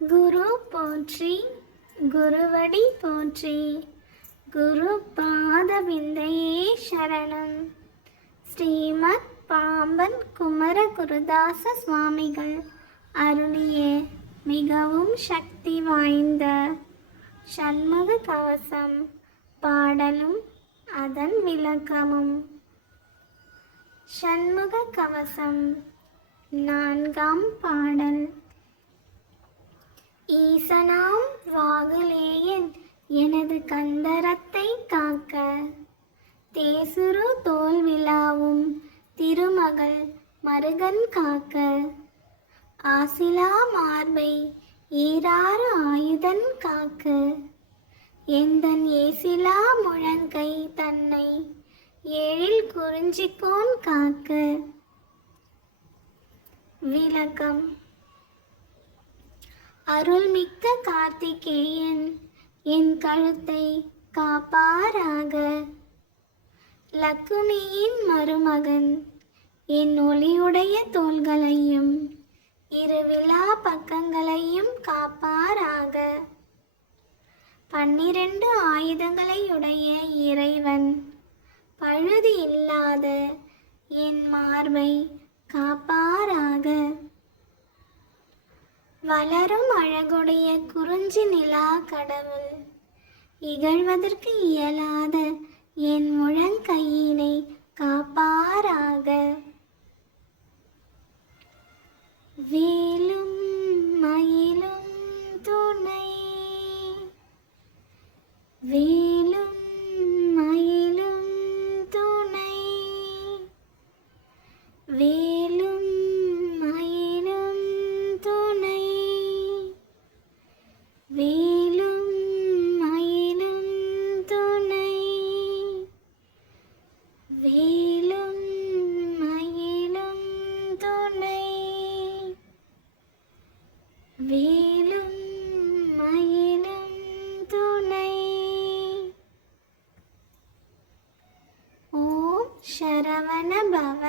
குரு போற்றி, குருவடி போற்றி, குரு பாத விந்தையே சரணம். ஸ்ரீமத் பாம்பன் குமர குருதாச சுவாமிகள் அருளிய மிகவும் சக்தி வாய்ந்த சண்முக கவசம் பாடலும் அதன் விளக்கமும். சண்முக கவசம். நான்காம் பாடல். ஈசனாம் வாகுலேயன் எனது கந்தரத்தை காக்க, தேசுரு தோல் விழாவும் திருமகள் மருகன் காக்க, ஆசிலா மார்பை ஈராறு ஆயுதன் காக்க, எந்தன் ஏசிலா முழங்கை தன்னை ஏழில் குறிஞ்சிக்கோன் காக்க. விளக்கம். அருள்மிக்க கார்த்திகேயன் என் கழுத்தை காப்பாராக. லக்குமியின் மருமகன் என் ஒளியுடைய தோள்களையும் இரு விழா பக்கங்களையும் காப்பாராக. 12 ஆயுதங்களையுடைய இறைவன் பழுது இல்லாத என் மார்பை காப்பாராக. வளரும் அழகுடைய குறிஞ்சி நிலா கடவுள் இகழ்வதற்கு இயலாத என் முழங்கையினை காப்பாராக. வேலும் மயிலும் துணை, வேலும் மயிலும் துணை, வேலும் மயிலும் துணை, வேலும் மயிலும் துணை, வேலும் மயிலும் துணை, வேலும் மயிலும் துணை. ஓம் சரவண பவ.